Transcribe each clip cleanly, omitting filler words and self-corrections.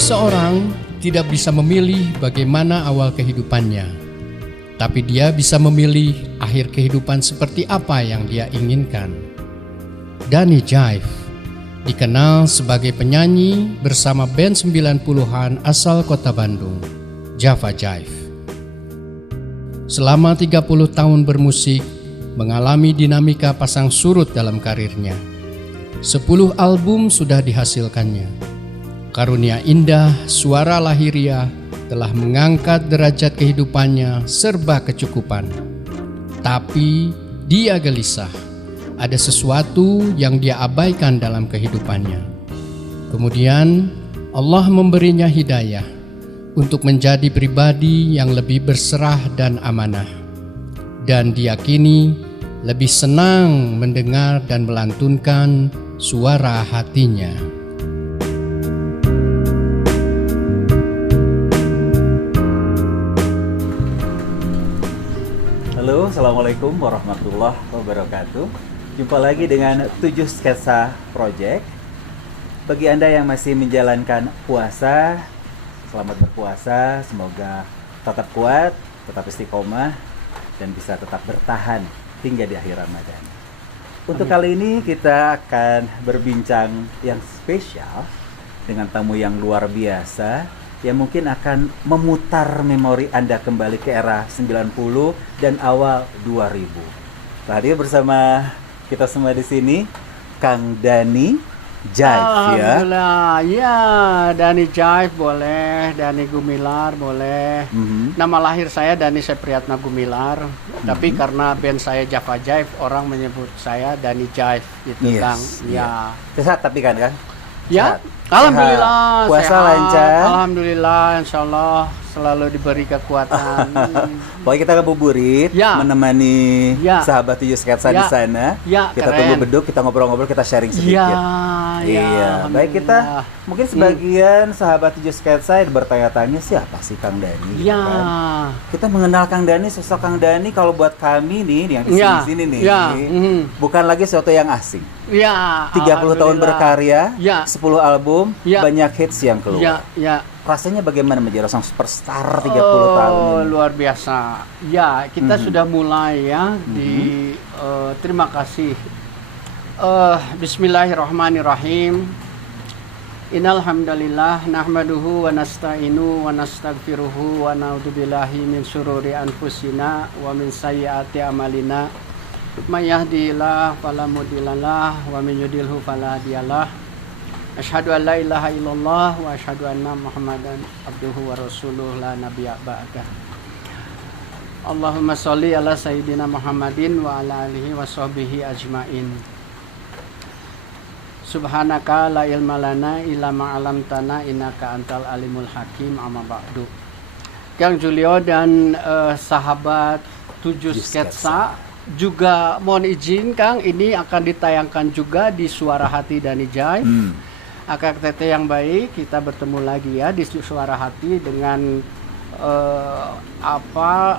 Seseorang tidak bisa memilih bagaimana awal kehidupannya, tapi dia bisa memilih akhir kehidupan seperti apa yang dia inginkan. Danny Jive dikenal sebagai penyanyi bersama band 90-an asal kota Bandung, Java Jive. Selama 30 tahun bermusik, mengalami dinamika pasang surut dalam karirnya. 10 album sudah dihasilkannya. Karunia indah suara lahiriah telah mengangkat derajat kehidupannya serba kecukupan. Tapi dia gelisah, ada sesuatu yang dia abaikan dalam kehidupannya. Kemudian Allah memberinya hidayah untuk menjadi pribadi yang lebih berserah dan amanah. Dan dia kini lebih senang mendengar dan melantunkan suara hatinya. Halo, Assalamualaikum warahmatullahi wabarakatuh. Jumpa lagi dengan 7 Sketsa Project. Bagi Anda yang masih menjalankan puasa, selamat berpuasa. Semoga tetap kuat, tetap istiqomah, dan bisa tetap bertahan hingga di akhir Ramadan. Untuk kali ini kita akan berbincang yang spesial dengan tamu yang luar biasa, yang mungkin akan memutar memori Anda kembali ke era 90 dan awal 2000. Hadir bersama kita semua di sini, Kang Danny Jive, ya. Alhamdulillah, ya, Danny Jive boleh, Danny Gumilar boleh. Nama lahir saya Danny Sepriatna Gumilar, tapi karena band saya Java Jive, orang menyebut saya Danny Jive, gitu, Yes, Kang. Ya. Sehat tapi kan? Ya, Sehat. alhamdulillah, Puasa sehat. lancar. Alhamdulillah, insya Allah selalu diberi kekuatan. Pokoknya kita ngabuburit, Ya. menemani Ya. sahabat 7 Sketsa di Ya. sana. Ya, Kita keren. tunggu beduk, kita ngobrol-ngobrol, kita sharing sedikit. Iya, baik, kita mungkin sebagian sahabat 7 Sketsa bertanya-tanya, siapa sih Kang Danny? Ya. Kan? Kita mengenal Kang Danny, sosok Kang Danny kalau buat kami nih yang di Ya. sini nih, Ya. bukan lagi sesuatu yang asing. Ya, 30 tahun alhamdulillah. berkarya, Ya. 10 album, Ya. banyak hits yang keluar. Ya, ya. Rasanya bagaimana menjadi seorang superstar 30 tahun ini? Luar biasa. Ya, kita sudah mulai ya terima kasih. Bismillahirrahmanirrahim. Innal hamdalillah nahmaduhu wa nasta'inu wa nastaghfiruhu wa na'udzubillahi min syururi anfusina wa min sayyiati amalina. May yahdihillahu fala mudhillalah wa may yudhlilhu fala hadiyalah. Asyhadu an la ilaha illallah wa asyhadu anna Muhammadan abduhu wa rasuluh la nabiyya ba'dah. Allahumma sholli ala sayyidina Muhammadin wa ala alihi wa sahbihi ajmain. Subhanaka la ilma lana illa ma 'allamtana innaka antal alimul hakim, amma ba'du. Kang Julio dan sahabat 7 Sketsa juga mohon izin Kang, ini akan ditayangkan juga di Suara Hati Danny Jive. AKTT yang baik, kita bertemu lagi ya di Suara Hati dengan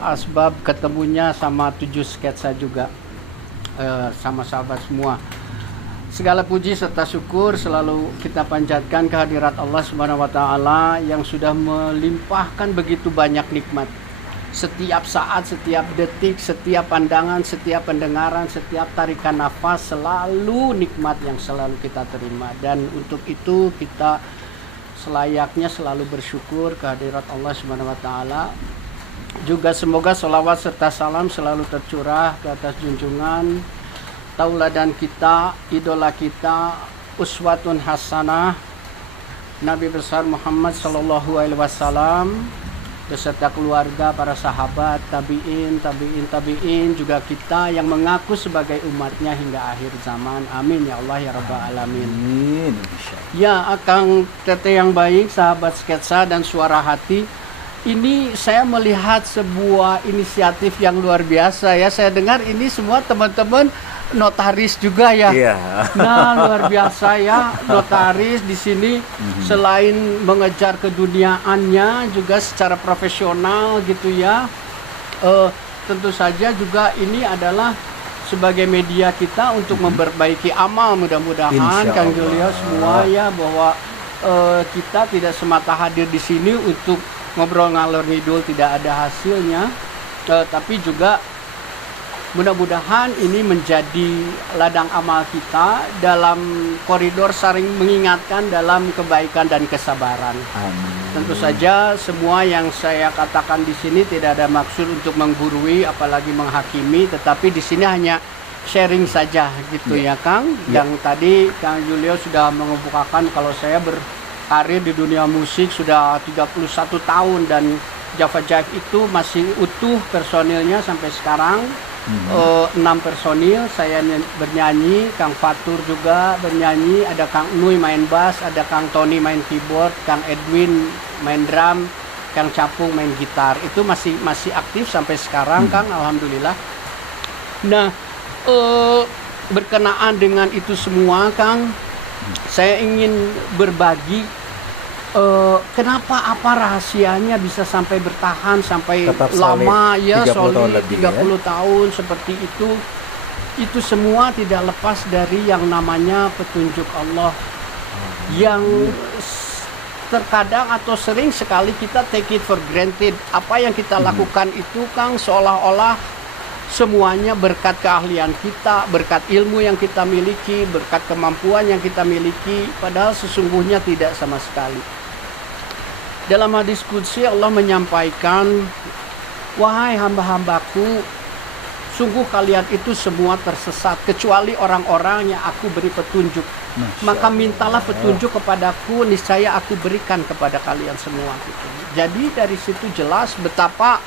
asbab ketemunya sama 7 Sketsa juga, sama sahabat semua. Segala puji serta syukur selalu kita panjatkan kehadirat Allah Subhanahu wa taala yang sudah melimpahkan begitu banyak nikmat. Setiap saat, setiap detik, setiap pandangan, setiap pendengaran, setiap tarikan nafas selalu nikmat yang selalu kita terima. Dan untuk itu kita selayaknya selalu bersyukur kehadirat Allah Subhanahu wa taala. Juga semoga sholawat serta salam selalu tercurah ke atas junjungan tauladan kita, idola kita, uswatun hasanah, Nabi besar Muhammad sallallahu alaihi wasallam, beserta keluarga, para sahabat, tabi'in, juga kita yang mengaku sebagai umatnya hingga akhir zaman. Amin ya Allah ya Rabbal Alamin. Amin. Ya, Kang Tete yang baik, sahabat Sketsa dan Suara Hati, ini saya melihat sebuah inisiatif yang luar biasa ya. Saya dengar ini semua teman-teman notaris juga ya. Iya. Nah, luar biasa ya, notaris di sini selain mengejar keduniaannya juga secara profesional gitu ya. Tentu saja juga ini adalah sebagai media kita untuk memperbaiki amal, mudah-mudahan Kang Julio semua ya, bahwa kita tidak semata hadir di sini untuk ngobrol ngalor ngidul tidak ada hasilnya, tapi juga mudah-mudahan ini menjadi ladang amal kita dalam koridor saling mengingatkan dalam kebaikan dan kesabaran. Amin. Tentu saja semua yang saya katakan di sini tidak ada maksud untuk menggurui apalagi menghakimi, tetapi di sini hanya sharing saja gitu ya Kang. Yang tadi Kang Julio sudah mengemukakan kalau saya berkarir di dunia musik sudah 31 tahun dan Java Jive itu masih utuh personilnya sampai sekarang. 6 personil, saya bernyanyi, Kang Fatur juga bernyanyi, ada Kang Nui main bass, ada Kang Tony main keyboard, Kang Edwin main drum, Kang Capung main gitar. Itu masih aktif sampai sekarang Kang, alhamdulillah. Nah, berkenaan dengan itu semua Kang, saya ingin berbagi kenapa, apa rahasianya bisa sampai bertahan sampai tetap lama solid, ya, 30 solid tahun lebih, 30 tahun seperti itu. Itu semua tidak lepas dari yang namanya petunjuk Allah yang terkadang atau sering sekali kita take it for granted. Apa yang kita lakukan itu Kang seolah-olah semuanya berkat keahlian kita, berkat ilmu yang kita miliki, berkat kemampuan yang kita miliki, padahal sesungguhnya tidak sama sekali. Dalam hadis qudsi Allah menyampaikan, wahai hamba-hambaku, sungguh kalian itu semua tersesat kecuali orang-orang yang aku beri petunjuk. Maka mintalah petunjuk kepadaku, niscaya aku berikan kepada kalian semua. Jadi dari situ jelas betapa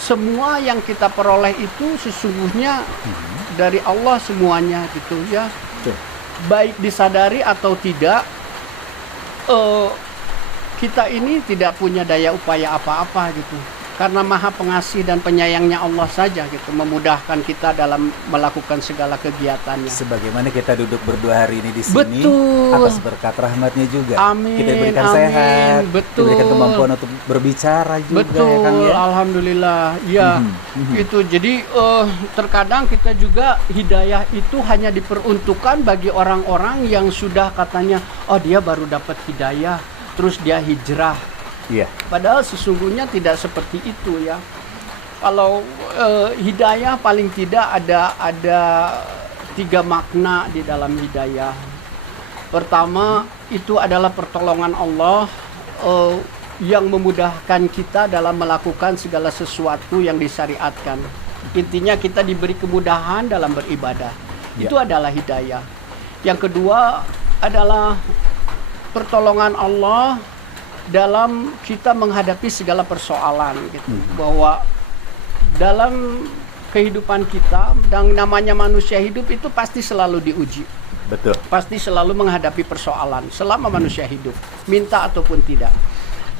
semua yang kita peroleh itu sesungguhnya dari Allah semuanya gitu ya. Baik disadari atau tidak, kita ini tidak punya daya upaya apa-apa gitu. Karena Maha Pengasih dan Penyayangnya Allah saja gitu memudahkan kita dalam melakukan segala kegiatannya. Sebagaimana kita duduk berdua hari ini di sini, Betul. atas berkat rahmatnya juga. Amin, Kita diberikan amin, sehat, betul. diberikan kemampuan untuk berbicara juga Betul, ya Kang ya. alhamdulillah. Ya, itu jadi terkadang kita juga hidayah itu hanya diperuntukkan bagi orang-orang yang sudah katanya, oh dia baru dapat hidayah, terus dia hijrah. Iya. Padahal sesungguhnya tidak seperti itu ya. Kalau hidayah paling tidak ada 3 makna di dalam hidayah. Pertama itu adalah pertolongan Allah yang memudahkan kita dalam melakukan segala sesuatu yang disyariatkan. Intinya kita diberi kemudahan dalam beribadah. Ya. Itu adalah hidayah. Yang kedua adalah pertolongan Allah dalam kita menghadapi segala persoalan gitu. Bahwa dalam kehidupan kita dan namanya manusia hidup itu pasti selalu diuji. Betul. Pasti selalu menghadapi persoalan selama manusia hidup, minta ataupun tidak.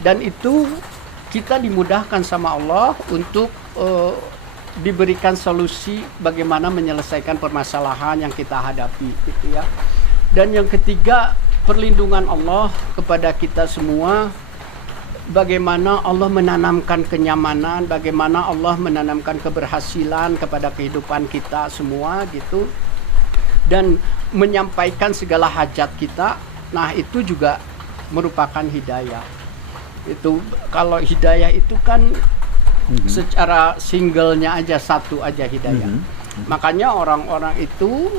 Dan itu kita dimudahkan sama Allah untuk diberikan solusi bagaimana menyelesaikan permasalahan yang kita hadapi gitu ya. Dan yang ketiga, perlindungan Allah kepada kita semua, bagaimana Allah menanamkan kenyamanan, bagaimana Allah menanamkan keberhasilan kepada kehidupan kita semua gitu, dan menyampaikan segala hajat kita. Nah itu juga merupakan hidayah. Itu kalau hidayah itu kan secara singlenya aja, satu aja hidayah. Makanya orang-orang itu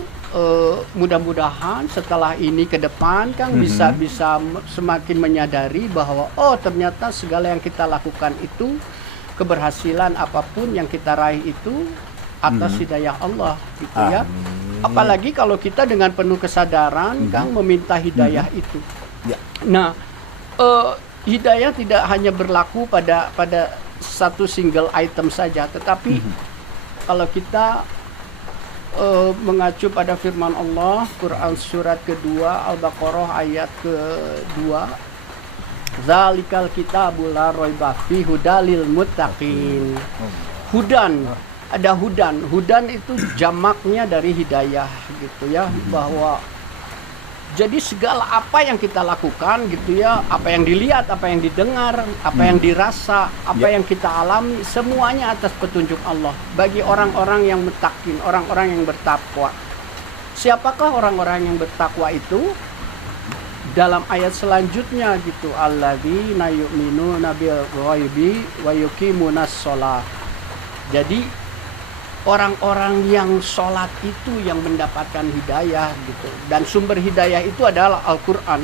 mudah-mudahan setelah ini ke depan kan bisa semakin menyadari bahwa oh ternyata segala yang kita lakukan itu, keberhasilan apapun yang kita raih itu atas hidayah Allah gitu ya. Apalagi kalau kita dengan penuh kesadaran kan meminta hidayah itu. Ya. Nah, hidayah tidak hanya berlaku pada satu single item saja, tetapi kalau kita mengacu pada firman Allah, Quran surat kedua Al-Baqarah ayat kedua, Zalikal kitabul la raiba fihi hudalil muttaqin. Hudan, ada hudan. Hudan itu jamaknya dari hidayah gitu ya, bahwa jadi segala apa yang kita lakukan gitu ya, apa yang dilihat, apa yang didengar, apa yang dirasa, apa yang kita alami, semuanya atas petunjuk Allah. Bagi orang-orang yang muttaqin, orang-orang yang bertakwa. Siapakah orang-orang yang bertakwa itu? dalam ayat selanjutnya gitu, alladzina yu'minuna bil ghaibi wa yuqimunas shalah. Jadi orang-orang yang sholat itu yang mendapatkan hidayah gitu, dan sumber hidayah itu adalah Al-Quran.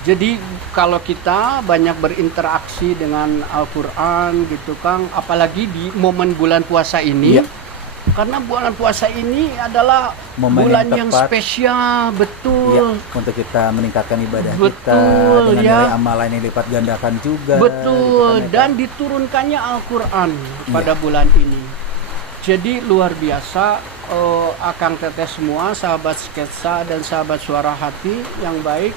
Jadi kalau kita banyak berinteraksi dengan Al-Quran gitu Kang, apalagi di momen bulan puasa ini, karena bulan puasa ini adalah momen bulan yang tepat, spesial, betul. untuk kita meningkatkan ibadah Betul, kita dengan ya. nilai amalan yang dilipat gandakan juga. Betul, gitu kan, dan diturunkannya Al-Quran pada bulan ini. Jadi luar biasa, Akang Teteh semua, sahabat sketsa dan sahabat suara hati yang baik.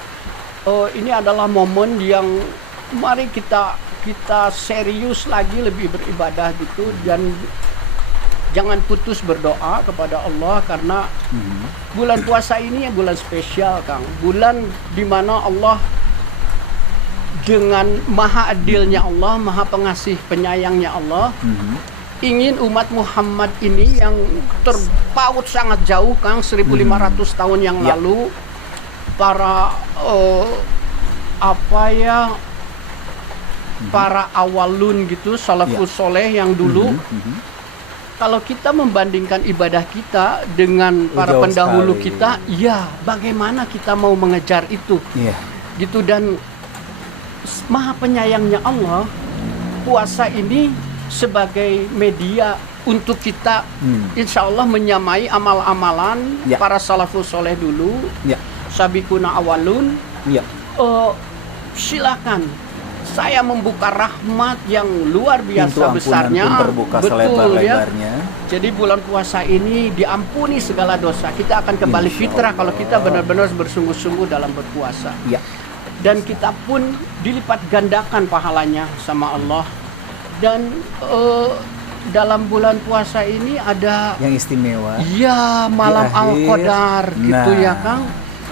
Ini adalah momen yang mari kita serius lagi lebih beribadah gitu, dan jangan putus berdoa kepada Allah, karena bulan puasa ini bulan spesial Kang. Bulan di mana Allah dengan maha adilnya Allah, maha pengasih penyayangnya Allah, ingin umat Muhammad ini yang terpaut sangat jauh Kang, 1500 tahun yang lalu, para para awalun gitu, salafus soleh yang dulu. Kalau kita membandingkan ibadah kita dengan para jauh pendahulu sekali. kita, ya bagaimana kita mau mengejar itu? Gitu. Dan maha penyayangnya Allah, puasa ini sebagai media untuk kita insya Allah menyamai amal-amalan para salafus soleh dulu, sabikuna awalun. Silakan, saya membuka rahmat yang luar biasa besarnya. Pun terbuka selebar-lebarnya. Jadi bulan puasa ini diampuni segala dosa. Kita akan kembali fitrah kalau kita benar-benar bersungguh-sungguh dalam berpuasa. Dan kita pun dilipat gandakan pahalanya sama Allah. Dan dalam bulan puasa ini ada yang istimewa. Ya, malam Al-Qadar gitu ya Kang.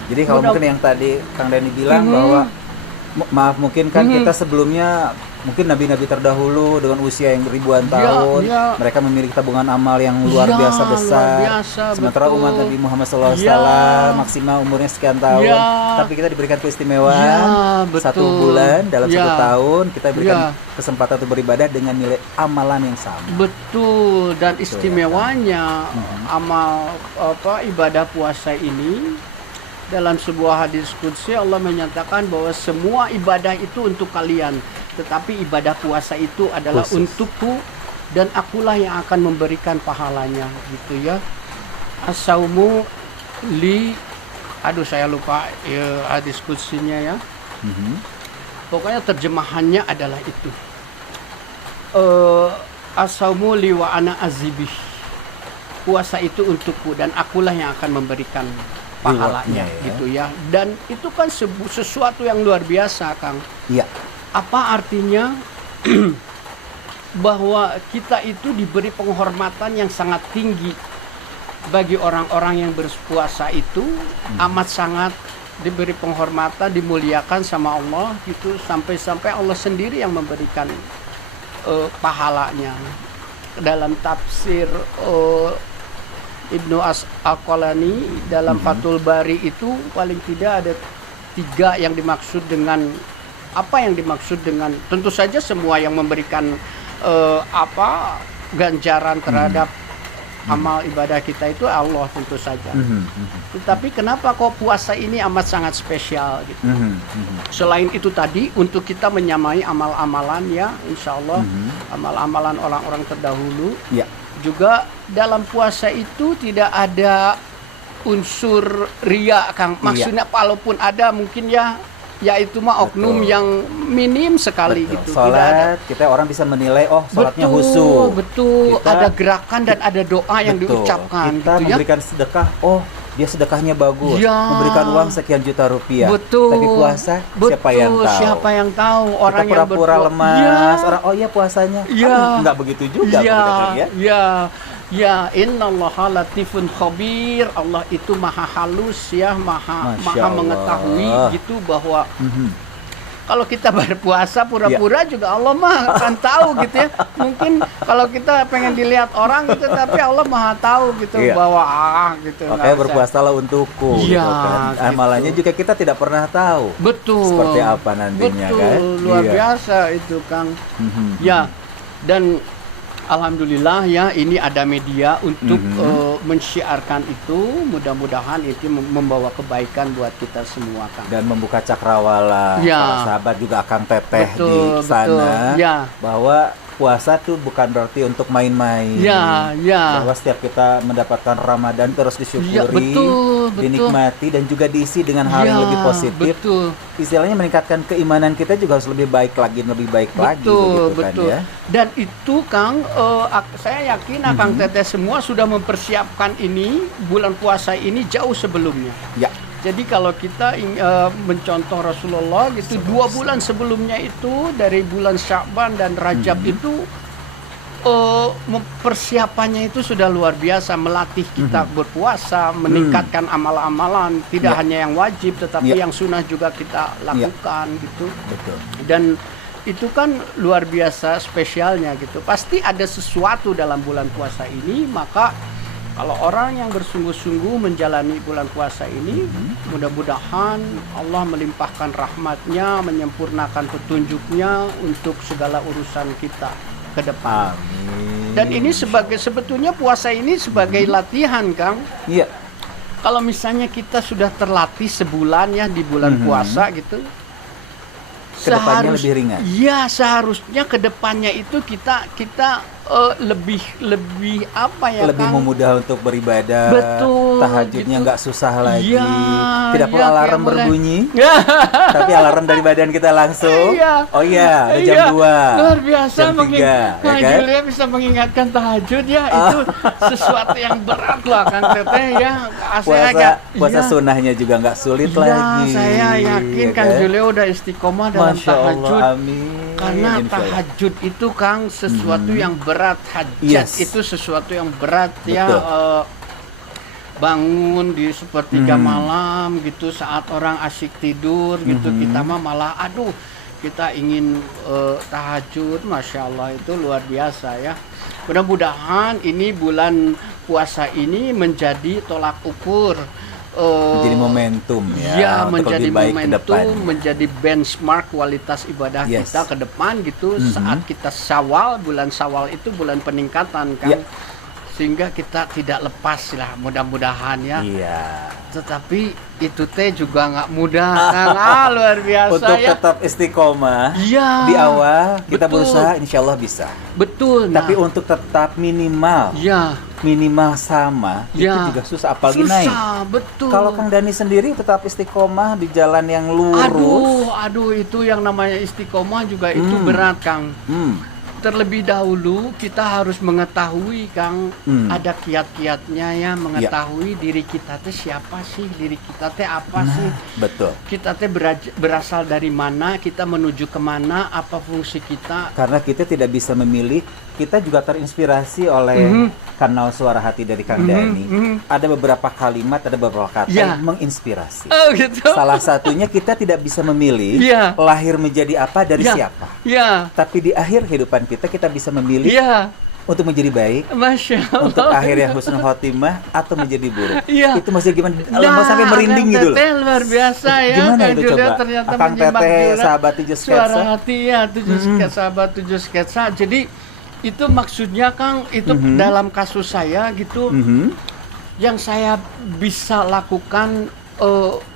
Jadi kalau mungkin yang tadi Kang Dani bilang bahwa maaf mungkin kan kita sebelumnya mungkin nabi-nabi terdahulu dengan usia yang ribuan tahun, mereka memiliki tabungan amal yang luar biasa besar. Sementara umat Nabi Muhammad SAW maksimal umurnya sekian tahun, tapi kita diberikan keistimewaan 1 bulan dalam 1 tahun kita berikan kesempatan untuk beribadah dengan nilai amalan yang sama. Betul, dan istimewanya amal ibadah puasa ini, dalam sebuah hadis qudsi Allah menyatakan bahwa semua ibadah itu untuk kalian, tetapi ibadah puasa itu adalah untukku dan akulah yang akan memberikan pahalanya gitu ya. As-saumu li, saya lupa hadis qudsinya ya. Pokoknya terjemahannya adalah itu. As-saumu li wa ana azibih. Puasa itu untukku dan akulah yang akan memberikan pahalanya gitu ya. Dan itu kan sesuatu yang luar biasa Kang. Apa artinya? Bahwa kita itu diberi penghormatan yang sangat tinggi. Bagi orang-orang yang berpuasa itu amat sangat diberi penghormatan, dimuliakan sama Allah gitu, sampai-sampai Allah sendiri yang memberikan pahalanya. Dalam tafsir Ibnu Al-Qalani dalam Fathul Bari itu paling tidak ada 3 yang dimaksud dengan apa yang dimaksud dengan, tentu saja semua yang memberikan ganjaran terhadap amal ibadah kita itu Allah tentu saja. Tetapi kenapa kok puasa ini amat sangat spesial gitu. Selain itu tadi untuk kita menyamai amal-amalan ya, insya Allah amal-amalan orang-orang terdahulu. Juga dalam puasa itu tidak ada unsur riya Kang. Maksudnya walaupun ada mungkin ya itu mah oknum yang minim sekali gitu. Salat kita orang bisa menilai salatnya khusyuk. Betul. Ada gerakan dan ada doa yang diucapkan. Kita gitu memberikan sedekah, dia sedekahnya bagus, memberikan uang sekian juta rupiah. Tapi puasa siapa yang tahu? Orang kita pura-pura lemas, orang puasanya nggak begitu juga. Innallaha latifun khabir. Allah itu maha halus ya, maha mengetahui gitu, bahwa kalau kita berpuasa pura-pura juga Allah mah akan tahu gitu ya. Mungkin kalau kita pengen dilihat orang gitu, tapi Allah maha tahu gitu bahwa gitu. Makanya berpuasalah untukku. Iya, gitu kan. Amalannya juga kita tidak pernah tahu. Betul. Seperti apa nantinya kan? Luar biasa itu Kang. Ya, dan alhamdulillah ya ini ada media untuk mensyiarkan itu. Mudah-mudahan itu membawa kebaikan buat kita semua Kang. Dan membuka cakrawala. Para sahabat juga akan teteh di sana. Bahwa puasa tuh bukan berarti untuk main-main. Bahwa setiap kita mendapatkan Ramadan terus disyukuri, dinikmati dan juga diisi dengan hal yang lebih positif. Istilahnya meningkatkan keimanan kita juga harus lebih baik lagi, lagi kan ya. Dan itu Kang, saya yakin Kang Teteh semua sudah mempersiapkan ini bulan puasa ini jauh sebelumnya. Jadi kalau kita mencontoh Rasulullah gitu, 2 bulan sebelumnya itu dari bulan Sya'ban dan Rajab itu persiapannya itu sudah luar biasa, melatih kita berpuasa, meningkatkan amal-amalan, tidak hanya yang wajib tetapi yang sunnah juga kita lakukan gitu. Dan itu kan luar biasa spesialnya gitu. Pasti ada sesuatu dalam bulan puasa ini, maka kalau orang yang bersungguh-sungguh menjalani bulan puasa ini, mudah-mudahan Allah melimpahkan rahmatnya, menyempurnakan petunjuknya untuk segala urusan kita ke depan. Amin. Dan ini sebetulnya puasa ini sebagai latihan, Kang. Iya. Kalau misalnya kita sudah terlatih sebulan ya di bulan puasa gitu, kedepannya lebih ringan. Iya, seharusnya kedepannya itu kita lebih apa ya, lebih Kang? memudah untuk beribadah. Betul. Tahajudnya nggak susah lagi. Ya, tidak perlu alarm berbunyi. Tapi alarm dari badan kita langsung. Oh iya, ada jam 2. Luar biasa, jam 3, ya kan? Julia bisa mengingatkan tahajud ya. Itu sesuatu yang berat lah Kang Teteh ya. Puasa sunnahnya juga nggak sulit lagi. Saya yakin ya Kang kan? Julia udah istiqomah dalam tahajud. Allah, amin. Karena tahajud itu Kang sesuatu yang berat. Hajat itu sesuatu yang berat. Ya. Bangun di sepertiga malam gitu saat orang asyik tidur gitu, kita mah malah kita ingin tahajud. Masya Allah, itu luar biasa ya. Mudah-mudahan ini bulan puasa ini menjadi tolak ukur, menjadi momentum ya, menjadi momentum, menjadi benchmark kualitas ibadah kita ke depan gitu. Saat kita Syawal, bulan Syawal itu bulan peningkatan kan, sehingga kita tidak lepas lah, mudah-mudahan ya. Tetapi itu juga nggak mudah kan, luar biasa untuk ya. tetap istiqomah di awal kita berusaha, insya Allah bisa. Tapi untuk tetap minimal sama itu juga susah, apalagi naik. Kalau Kang Dani sendiri tetap istiqomah di jalan yang lurus. Aduh, itu yang namanya istiqomah juga itu berat Kang. Terlebih dahulu kita harus mengetahui Kang, ada kiat-kiatnya ya, mengetahui diri kita teh siapa sih, diri kita teh apa sih. Betul. Kita teh berasal dari mana, kita menuju kemana, apa fungsi kita. Karena kita tidak bisa memilih, kita juga terinspirasi oleh kanal Suara Hati dari Kang Dani. Ada beberapa kalimat, ada beberapa kata yang menginspirasi. Gitu. Salah satunya kita tidak bisa memilih lahir menjadi apa dari siapa. Tapi di akhir kehidupan kita bisa memilih untuk menjadi baik, Masya Allah. untuk akhir yang husnul khotimah atau menjadi buruk. Itu masih gimana? Lemas sampai merinding gitu loh. Luar biasa ya. Gimana itu coba? Ternyata Akang Teteh, sahabat 7 sketsa. Suara Hati ya, 7 sahabat 7 sketsa. Jadi itu maksudnya Kang, itu dalam kasus saya gitu, yang saya bisa lakukan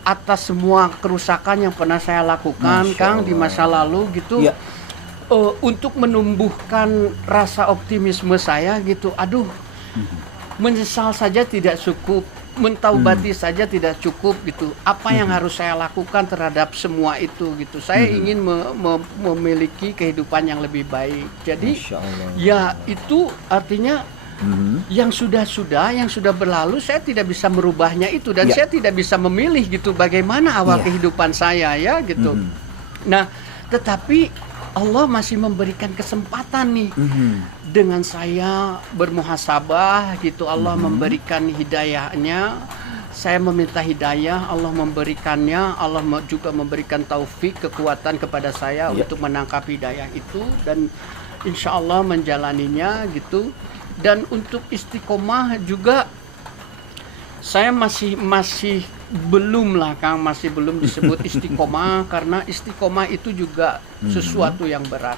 atas semua kerusakan yang pernah saya lakukan Kang di masa lalu gitu. Untuk menumbuhkan rasa optimisme saya gitu, menyesal saja tidak cukup, mentaubati saja tidak cukup gitu. Apa yang harus saya lakukan terhadap semua itu gitu? Saya ingin memiliki kehidupan yang lebih baik. Jadi ya itu artinya yang sudah berlalu, saya tidak bisa merubahnya itu, dan saya tidak bisa memilih gitu bagaimana awal kehidupan saya ya gitu. Nah, tetapi Allah masih memberikan kesempatan nih dengan saya bermuhasabah gitu. Allah memberikan hidayahnya Saya meminta hidayah, Allah memberikannya, Allah juga memberikan taufik, kekuatan kepada saya untuk menangkap hidayah itu dan insya Allah menjalaninya gitu. Dan untuk istiqomah juga saya masih belum lah Kang, masih belum disebut istiqomah karena istiqomah itu juga sesuatu yang berat.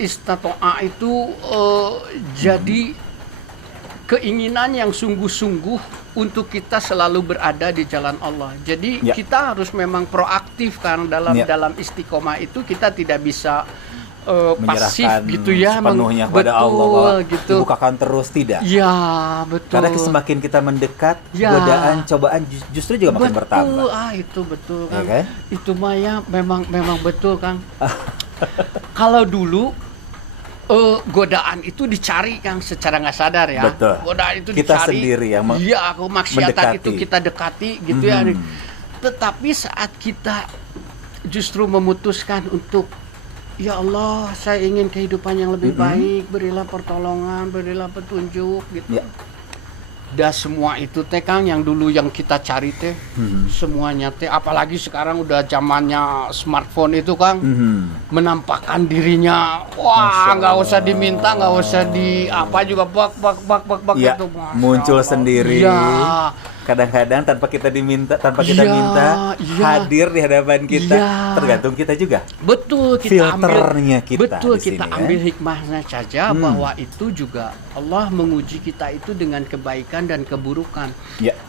Istito'ah itu jadi keinginan yang sungguh-sungguh untuk kita selalu berada di jalan Allah. Jadi kita harus memang proaktif kan dalam istiqomah itu. Kita tidak bisa pasif gitu ya, sepenuhnya kepada Allah bahwa dibukakan terus, tidak. Ya, betul. Karena semakin kita mendekat, godaan, cobaan justru juga makin bertambah. Itu betul kan. Ya, kan? Itu mah ya memang betul Kang. Kalau dulu godaan itu dicari Kang secara nggak sadar ya. Betul. Godaan itu kita dicari. Sendiri yang maksiatan itu kita dekati gitu ya. Tetapi saat kita justru memutuskan untuk ya Allah, saya ingin kehidupan yang lebih baik, berilah pertolongan, berilah petunjuk gitu. Dan semua itu teh Kang yang dulu yang kita cari teh semuanya teh, apalagi sekarang udah zamannya smartphone itu Kang, menampakkan dirinya, wah nggak usah diminta, nggak usah di apa juga bak itu muncul sendiri. Kadang-kadang tanpa kita minta, hadir di hadapan kita, tergantung kita juga. Betul, filternya kita ambil hikmahnya saja bahwa itu juga Allah menguji kita itu dengan kebaikan dan keburukan.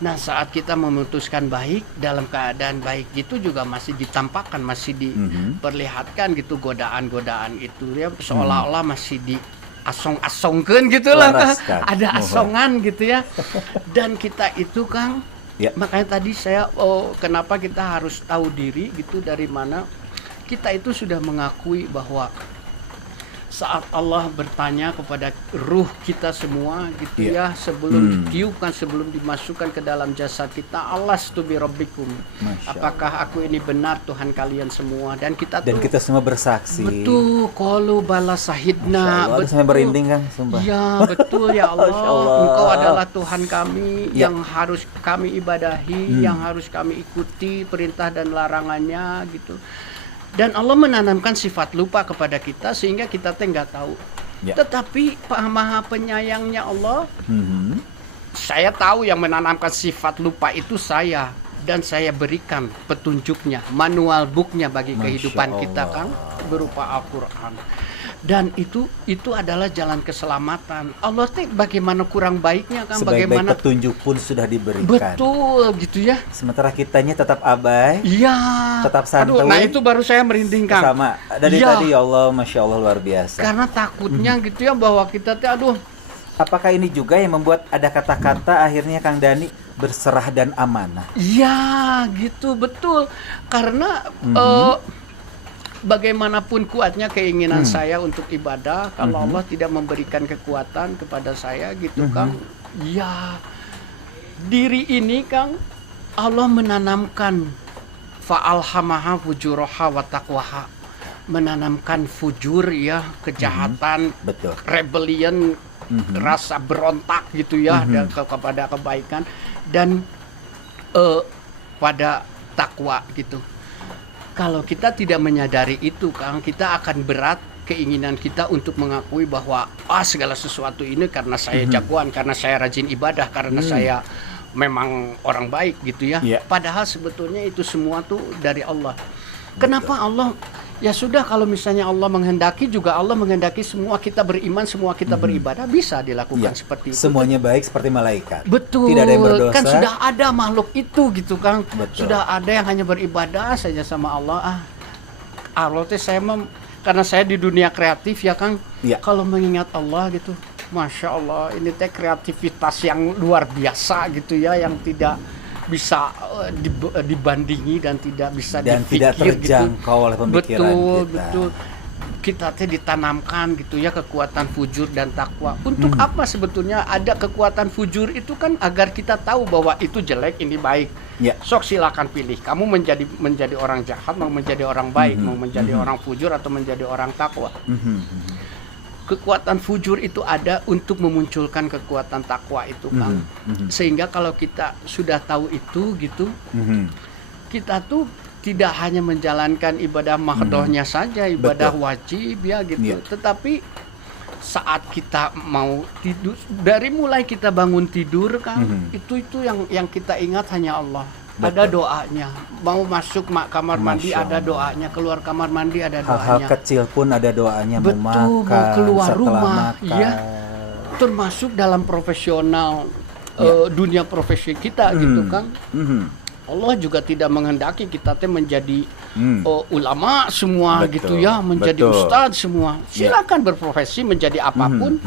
Nah, saat kita memutuskan baik, dalam keadaan baik itu juga masih ditampakkan, masih diperlihatkan gitu godaan-godaan itu ya, seolah-olah masih di asong-asongkeun gitu lah Kang. Ada asongan gitu ya. Dan kita itu Kang, makanya tadi saya kenapa kita harus tahu diri gitu, dari mana kita itu sudah mengakui bahwa saat Allah bertanya kepada ruh kita semua gitu ya, sebelum ditiupkan, sebelum dimasukkan ke dalam jasad kita, Alastu bi rabbikum, apakah aku ini benar Tuhan kalian semua? Dan kita semua bersaksi. Betul, qalu bala sahidna. Betul, saya merinding Kang, sumpah. Ya, betul ya Allah. Engkau adalah Tuhan kami yang harus kami ibadahi, yang harus kami ikuti perintah dan larangannya gitu. Dan Allah menanamkan sifat lupa kepada kita sehingga kita nggak tahu. Tetapi Maha Penyayangnya Allah, saya tahu yang menanamkan sifat lupa itu saya, dan saya berikan petunjuknya, manual booknya bagi kehidupan kita Kang, berupa Al-Quran. Dan itu adalah jalan keselamatan. Allah teh bagaimana kurang baiknya Kang, bagaimana petunjuk pun sudah diberikan. Betul gitu ya. Sementara kitanya tetap abai. Iya. Tetap santai. Nah itu baru saya merinding Kang. Sama. Dari tadi ya Allah, Masya Allah luar biasa. Karena takutnya gitu ya bahwa kita teh apakah ini juga yang membuat ada kata-kata akhirnya Kang Dani berserah dan amanah? Iya gitu, betul. Karena bagaimanapun kuatnya keinginan saya untuk ibadah, kalau Allah tidak memberikan kekuatan kepada saya gitu Kang, ya diri ini Kang, Allah menanamkan fa'alhamaha fujuraha wa taqwaha, menanamkan fujur ya, kejahatan, rebellion, rasa berontak gitu ya, kepada kebaikan, dan pada takwa gitu. Kalau kita tidak menyadari itu Kang, kita akan berat keinginan kita untuk mengakui bahwa segala sesuatu ini karena saya jagoan, karena saya rajin ibadah, karena saya memang orang baik gitu ya. Padahal sebetulnya itu semua tuh dari Allah. Kenapa Allah? Ya sudah, kalau misalnya Allah menghendaki, juga Allah menghendaki semua kita beriman, semua kita beribadah, bisa dilakukan seperti itu. Semuanya baik seperti malaikat. Betul. Tidak ada yang berdosa. Kan sudah ada makhluk itu gitu Kang. Sudah ada yang hanya beribadah saja sama Allah. Allah teh karena saya di dunia kreatif ya Kang. Kalau mengingat Allah gitu, Masya Allah, ini teh kreativitas yang luar biasa gitu ya, yang tidak bisa dibandingi dan tidak bisa dan dipikir, tidak terjangkau oleh pemikiran kita. Betul. Kita teh ditanamkan gitu ya kekuatan fujur dan takwa. Untuk apa sebetulnya ada kekuatan fujur itu kan? Agar kita tahu bahwa itu jelek, ini baik. Sok silakan pilih. Kamu menjadi orang jahat, mau menjadi orang baik, mau menjadi orang fujur atau menjadi orang takwa. kekuatan fujur itu ada untuk memunculkan kekuatan takwa itu, Kang. Sehingga kalau kita sudah tahu itu gitu, kita tuh tidak hanya menjalankan ibadah mahdohnya saja, ibadah wajib ya gitu, tetapi saat kita mau tidur, dari mulai kita bangun tidur, Kang, itu yang kita ingat hanya Allah. Ada doanya. Mau masuk kamar mandi ada doanya, keluar kamar mandi ada doanya. Hal-hal kecil pun ada doanya. Betul, mau makan, mau keluar rumah, makan. ya. Termasuk dalam profesional dunia profesi kita gitu, Kang. Allah juga tidak menghendaki kita menjadi ulama semua gitu ya, menjadi ustadz semua. Silakan berprofesi menjadi apapun.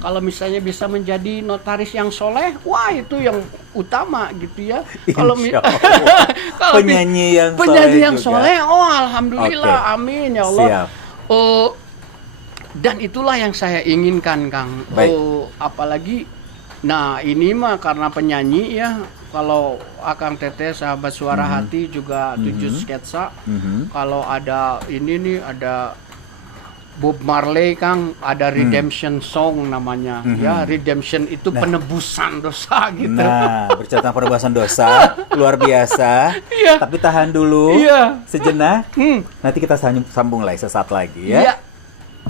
Kalau misalnya bisa menjadi notaris yang soleh, wah itu yang utama gitu ya. Kalau penyanyi yang soleh, oh alhamdulillah, amin ya Allah. Dan itulah yang saya inginkan, Kang. Apalagi, nah ini mah karena penyanyi ya. Kalau Akang Teteh sahabat suara hati juga 7 sketsa. Kalau ada ini nih, ada Bob Marley, Kang, ada Redemption Song namanya. Ya, redemption itu penebusan dosa gitu. Nah, bercerita tentang penebusan dosa luar biasa. Tapi tahan dulu sejenak. Nanti kita sambung lagi sesaat lagi ya.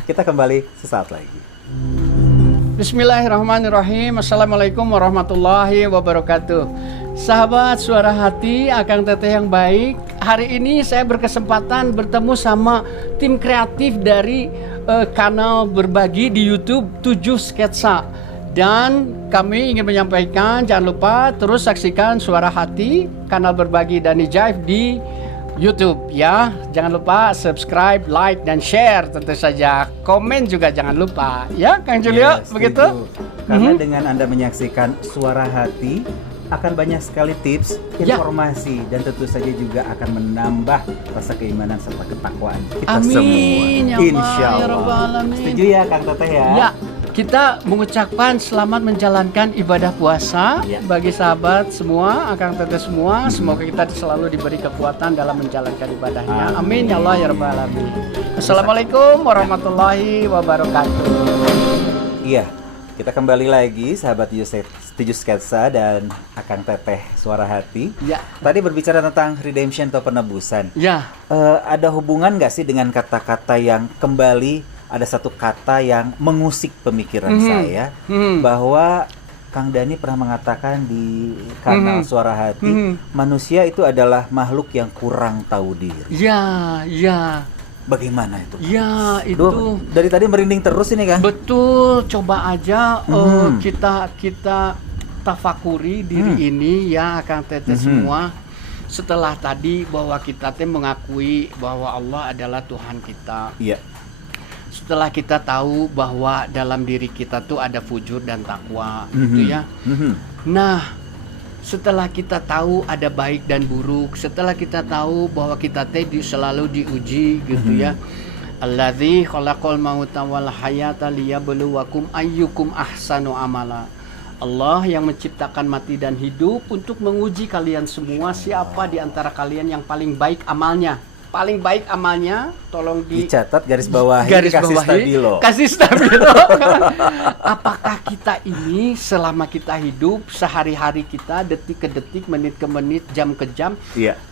Kita kembali sesaat lagi. Bismillahirrahmanirrahim. Assalamualaikum warahmatullahi wabarakatuh. Sahabat suara hati, Akang Teteh yang baik. Hari ini saya berkesempatan bertemu sama tim kreatif dari kanal berbagi di YouTube 7 Sketsa. Dan kami ingin menyampaikan, jangan lupa terus saksikan Suara Hati, kanal berbagi Dani Jive di YouTube ya. Jangan lupa subscribe, like, dan share tentu saja. Komen juga jangan lupa ya, Kang Julio, begitu? Karena dengan Anda menyaksikan Suara Hati akan banyak sekali tips, informasi, dan tentu saja juga akan menambah rasa keimanan serta ketakwaan kita semua. Insya Allah. Setuju ya, Kang Teteh ya? Ya. Kita mengucapkan selamat menjalankan ibadah puasa bagi sahabat semua, Akang Teteh semua. Semoga kita selalu diberi kekuatan dalam menjalankan ibadahnya. Amin ya Allah ya Rabbal alamin. Assalamualaikum warahmatullahi wabarakatuh. Iya, kita kembali lagi sahabat 7 Sketsa dan Akang Teteh Suara Hati. Tadi berbicara tentang redemption atau penebusan. Ada hubungan nggak sih dengan kata-kata yang kembali? Ada satu kata yang mengusik pemikiran saya, bahwa Kang Dani pernah mengatakan di kanal Suara Hati, manusia itu adalah makhluk yang kurang tahu diri. Bagaimana itu? Ya, itu. Dari tadi merinding terus ini, Kang. Betul, coba aja kita tafakuri diri ini ya, Kang Teteh semua. Setelah tadi bahwa kita mengakui bahwa Allah adalah Tuhan kita. Setelah kita tahu bahwa dalam diri kita tuh ada fujur dan takwa gitu ya. Nah, setelah kita tahu ada baik dan buruk, setelah kita tahu bahwa kita selalu diuji gitu ya. Alladzi khalaqal mauta wal hayata liyabluwakum ayyukum ahsanu amala. Allah yang menciptakan mati dan hidup untuk menguji kalian semua, siapa di antara kalian yang paling baik amalnya. Paling baik amalnya, tolong dicatat, garis bawahi, kasih stabilo. Apakah kita ini selama kita hidup, sehari-hari kita, detik ke detik, menit ke menit, jam ke jam,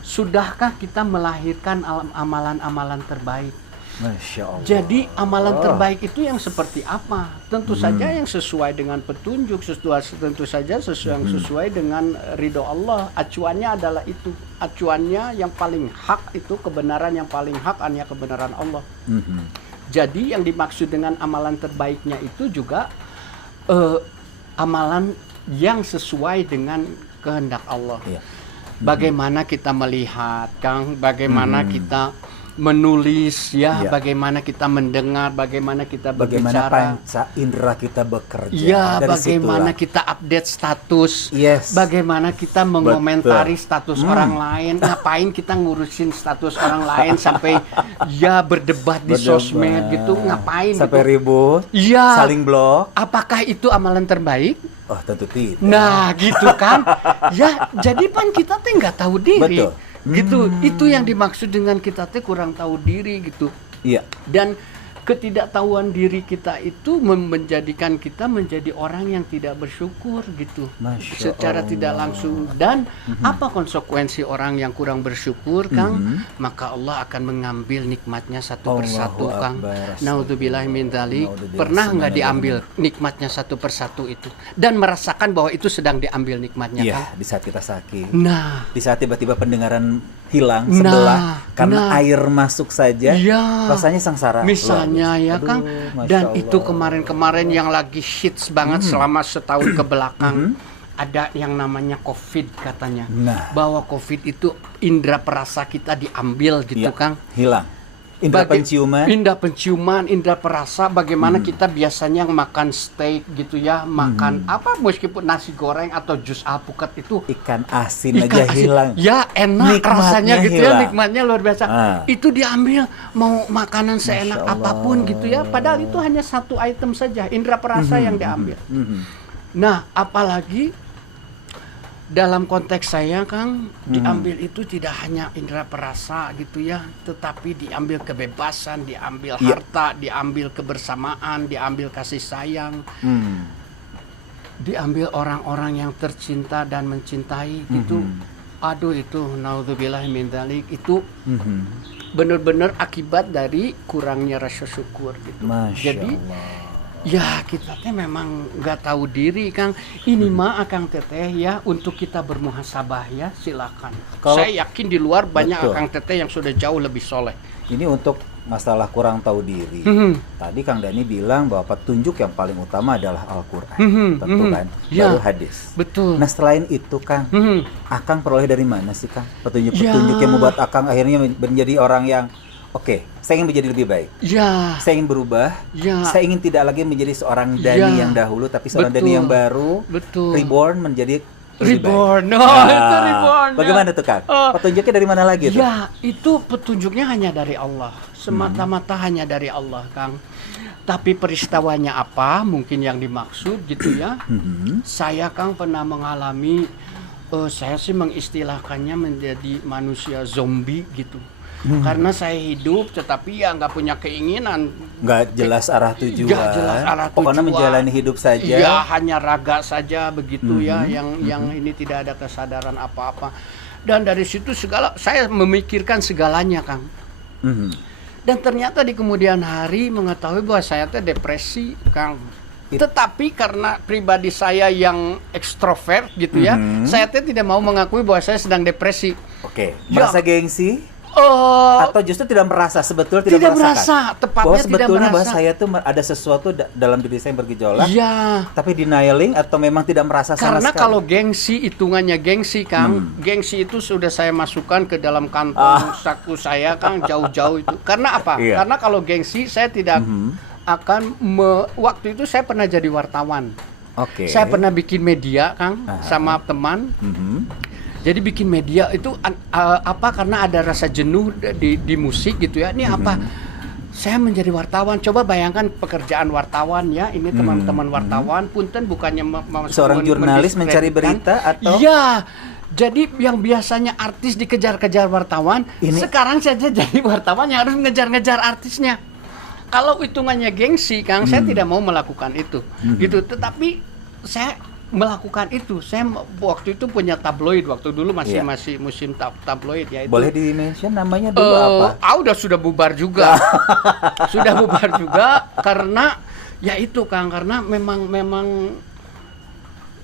sudahkah kita melahirkan amalan-amalan terbaik? Masya Allah. Jadi amalan terbaik itu yang seperti apa? Tentu saja yang sesuai dengan petunjuk, tentu saja yang sesuai dengan ridho Allah. Acuannya adalah itu. Acuannya yang paling hak itu, kebenaran yang paling hak hanya kebenaran Allah. Jadi yang dimaksud dengan amalan terbaiknya itu juga amalan yang sesuai dengan kehendak Allah. Bagaimana kita melihat, Kang, bagaimana kita menulis bagaimana kita mendengar, bagaimana kita berbicara, bagaimana panca indera kita bekerja, bagaimana kita update status, bagaimana kita mengomentari status orang lain. Ngapain kita ngurusin status orang lain sampai berdebat di sosmed gitu, ngapain sampai ribut, saling blok. Apakah itu amalan terbaik? Oh, tentu tidak. Nah, gitu kan. Jadi kita nggak tahu diri. Gitu, itu yang dimaksud dengan kita kurang tahu diri gitu. Dan ketidaktahuan diri kita itu menjadikan kita menjadi orang yang tidak bersyukur gitu. Masya Secara Allah. tidak langsung. Dan apa konsekuensi orang yang kurang bersyukur, Kang? Maka Allah akan mengambil nikmatnya satu Allahu persatu, Kang. Akbar. Naudzubillah min dzalik. Naudzubillah. Pernah nggak diambil nikmatnya satu persatu itu dan merasakan bahwa itu sedang diambil nikmatnya, Iya, Kang? di saat kita sakit. Nah, Di saat tiba-tiba pendengaran hilang sebelah karena air masuk saja, Iya. rasanya sengsara. misalnya ya, Aduh, Kang. Masya Dan Allah. itu kemarin-kemarin yang lagi hits banget selama setahun ke belakang. Ada yang namanya COVID katanya. Nah. Bahwa COVID itu indera perasa kita diambil gitu, Iya, Kang. hilang. Indra penciuman. Indra penciuman, indra perasa, bagaimana kita biasanya makan steak gitu ya, makan apa meskipun nasi goreng atau jus alpukat itu Ikan asin aja ikan asin. hilang. Ya enak Nikmatnya rasanya gitu ya, hilang. nikmatnya luar biasa. Ah. Itu diambil mau makanan seenak Masya Allah. apapun gitu ya, padahal itu hanya satu item saja, indra perasa yang diambil. Nah, apalagi dalam konteks saya, Kang, diambil itu tidak hanya indera perasa gitu ya, tetapi diambil kebebasan, diambil Iya. harta, diambil kebersamaan, diambil kasih sayang, diambil orang-orang yang tercinta dan mencintai gitu. Aduh, itu naudzubillah min dzalik, itu benar-benar akibat dari kurangnya rasa syukur gitu. Masya Jadi Allah. ya kita teh memang nggak tahu diri, Kang. Ini mah Akang Teteh ya, untuk kita bermuhasabah ya, silakan. Kalau- Saya yakin di luar banyak Betul. Akang Teteh yang sudah jauh lebih soleh. Ini untuk masalah kurang tahu diri. Tadi Kang Dani bilang bahwa petunjuk yang paling utama adalah Al-Quran. Tentu kan. Ya. Baru hadis. Betul. Nah selain itu Kang, Akang peroleh dari mana sih Kang? Petunjuk-petunjuk Ya. yang membuat Akang akhirnya menjadi orang yang oke, saya ingin menjadi lebih baik. Ya, Saya ingin berubah. Ya. Saya ingin tidak lagi menjadi seorang Dani Ya. yang dahulu, tapi seorang Betul. Dani yang baru. Betul. Reborn menjadi lebih baik. Reborn. Oh, Ah, itu reborn. Bagaimana tuh Kang? Oh. Petunjuknya dari mana lagi tuh? Ya, itu petunjuknya hanya dari Allah. Semata-mata hanya dari Allah, Kang. Tapi peristiwanya apa? Mungkin yang dimaksud gitu ya. Saya, Kang, pernah mengalami, saya sih mengistilahkannya menjadi manusia zombie gitu. Karena saya hidup tetapi ya nggak punya keinginan. Nggak jelas arah tujuan. Nggak jelas arah Pokoknya tujuan. menjalani hidup saja. Iya, hanya raga saja begitu ya, yang ini tidak ada kesadaran apa-apa. Dan dari situ saya memikirkan segalanya, Kang. Dan ternyata di kemudian hari mengetahui bahwa saya teh depresi, Kang. Tetapi karena pribadi saya yang ekstrovert gitu ya, saya teh tidak mau mengakui bahwa saya sedang depresi. Oke. Ya. Merasa gengsi? Oh, Atau justru tidak merasa, sebetulnya tidak tidak merasakan? merasa, tepatnya bahwa tidak sebetulnya bahwa merasa. saya tuh ada sesuatu dalam diri saya yang bergejolak, Iya. tapi denying atau memang tidak merasa sama Karena sekali? kalau gengsi, hitungannya gengsi, Kang. Gengsi itu sudah saya masukkan ke dalam kantong saku saya, Kang, jauh-jauh itu. Karena apa? Iya. Karena kalau gengsi, saya tidak akan waktu itu saya pernah jadi wartawan. Oke. Saya pernah bikin media, Kang, sama teman. Jadi bikin media itu apa? Karena ada rasa jenuh di musik gitu ya. Ini apa? Saya menjadi wartawan. Coba bayangkan pekerjaan wartawan ya. Ini teman-teman wartawan. Punten bukannya Seorang jurnalis mencari berita atau? Iya. Jadi yang biasanya artis dikejar-kejar wartawan, sekarang saja jadi wartawan yang harus ngejar-ngejar artisnya. Kalau hitungannya gengsi, Kang, saya tidak mau melakukan itu. Gitu. Tetapi saya melakukan itu. Saya waktu itu punya tabloid, waktu dulu masih musim tabloid ya itu. Boleh di-mention namanya dulu apa? Sudah bubar juga. Sudah bubar juga karena ya itu, Kang, karena memang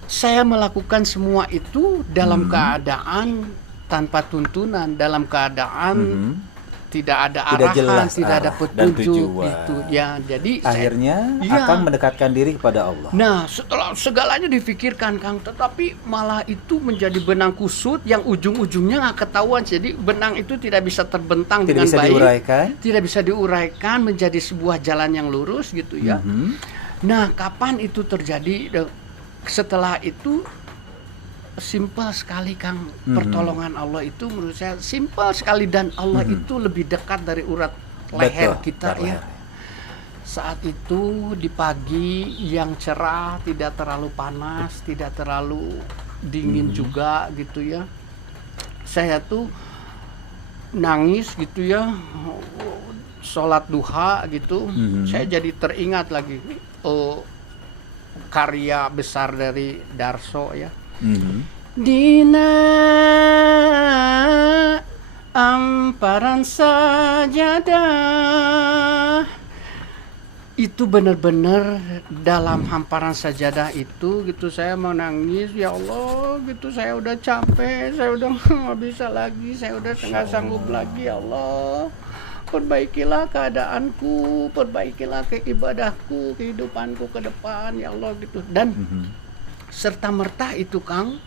saya melakukan semua itu dalam keadaan tanpa tuntunan, dalam keadaan tidak ada arahan, jelas tidak ada arah dan petunjuk tujuan. itu ya. Jadi Akhirnya Iya. akan mendekatkan diri kepada Allah. Nah, setelah segalanya difikirkan, Kang, tetapi malah itu menjadi benang kusut yang ujung-ujungnya nggak ketahuan. Jadi benang itu tidak bisa terbentang Tidak dengan bisa baik, diuraikan. tidak bisa diuraikan menjadi sebuah jalan yang lurus gitu ya. Nah, kapan itu terjadi? Setelah itu simpel sekali, Kang. Pertolongan Allah itu menurut saya simpel sekali, dan Allah itu lebih dekat dari urat leher Betul, kita ya. leher. Saat itu di pagi yang cerah, tidak terlalu panas, tidak terlalu dingin juga gitu ya. Saya tuh nangis gitu ya. sholat duha gitu, saya jadi teringat lagi karya besar dari Darso ya. Dina amparan sajadah, itu benar-benar dalam hamparan sajadah itu gitu saya mau nangis, ya Allah gitu, saya udah capek, saya udah nggak bisa lagi, saya udah nggak sanggup lagi, ya Allah perbaikilah keadaanku, perbaikilah keibadahku, kehidupanku ke depan, ya Allah gitu. Dan serta merta itu Kang,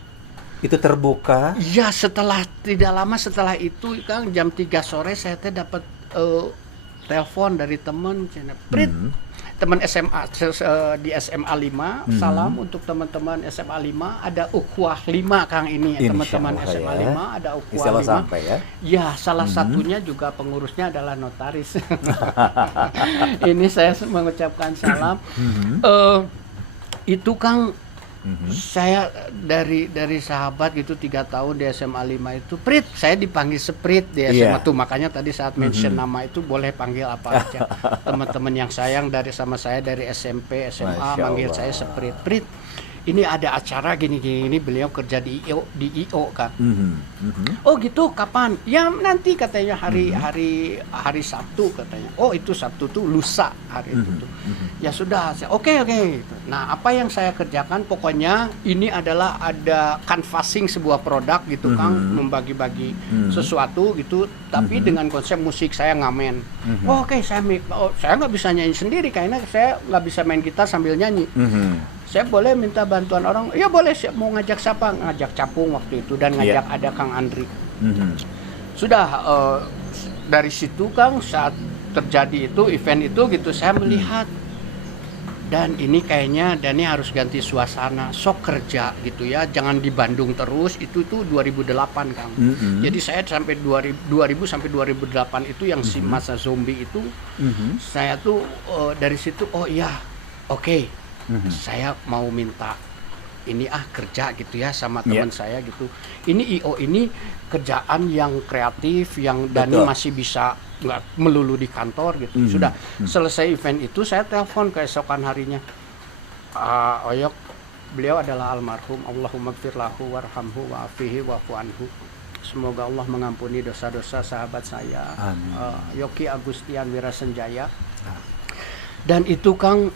itu terbuka. ya setelah tidak lama setelah itu Kang, jam 3 sore saya dapat telepon dari teman, Prit, teman SMA di SMA 5, salam untuk teman-teman SMA 5, ada ukhuwah 5 Kang ini ya, teman-teman SMA 5 ada ukhuwah 5. Sampai ya. Ya, salah satunya juga pengurusnya adalah notaris. Ini saya mengucapkan salam. Itu Kang, saya dari sahabat gitu 3 tahun di SMA 5 itu, Prit, saya dipanggil Seprit di SMA tuh, makanya tadi saat mention nama itu boleh panggil apa aja. Teman-teman yang sayang dari sama saya dari SMP, SMA manggil saya Seprit. Prit, ini ada acara gini-gini, beliau kerja di IO Kang. Oh gitu, kapan? Ya nanti katanya hari Sabtu katanya. Oh itu Sabtu tuh lusa hari itu tuh. Ya sudah, oke. Nah apa yang saya kerjakan pokoknya ini adalah ada canvassing sebuah produk gitu Kang, membagi-bagi sesuatu gitu, tapi dengan konsep musik saya ngamen. Oh, oke, saya nggak bisa nyanyi sendiri karena saya nggak bisa main gitar sambil nyanyi. Saya boleh minta bantuan orang, ya boleh, mau ngajak siapa? Ngajak Capung waktu itu dan ngajak ada Kang Andri. Sudah dari situ Kang, saat terjadi itu event itu gitu, saya melihat dan ini kayaknya Dani harus ganti suasana, sok kerja gitu ya, jangan di Bandung terus. Itu tuh 2008 Kang. Jadi saya sampai 2000 sampai 2008 itu yang si masa zombie itu, saya tuh dari situ oke. Saya mau minta ini kerja gitu ya sama teman saya gitu. Ini IO ini kerjaan yang kreatif, yang Dani masih bisa nggak melulu di kantor gitu. Sudah selesai event itu saya telepon keesokan harinya, Oyok, beliau adalah almarhum, Allahumma gfir lahu warhamhu wa'afihi wa'fu anhu. Semoga Allah mengampuni dosa-dosa sahabat saya, Yoki Agustian Wirasenjaya. Dan itu Kang,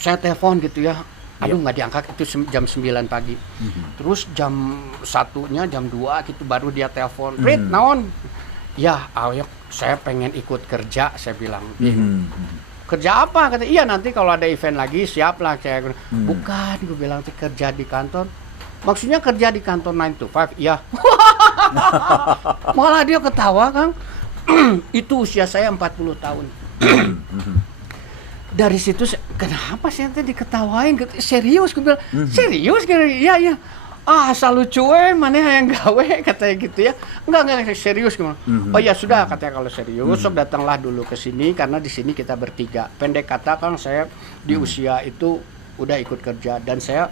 saya telepon gitu ya, aduh nggak diangkat, itu jam 9 pagi. Terus jam 1-nya, jam 2 gitu baru dia telepon, Prit, naon? Ya, Oyok, saya pengen ikut kerja, saya bilang. Kerja apa? Kata, iya nanti kalau ada event lagi siap lah. Saya bukan, gue bilang kerja di kantor. Maksudnya kerja di kantor 9 to 5? Iya. Malah dia ketawa Kang. Itu usia saya 40 tahun. Dari situ kenapa saya tadi diketawain? Serius, gue bilang serius, iya. Asal lucu mana yang gawe katanya gitu ya. Enggak serius gimana? Oh ya sudah katanya, kalau serius sok datanglah dulu ke sini karena di sini kita bertiga. Pendek kata Kang, saya di usia itu udah ikut kerja dan saya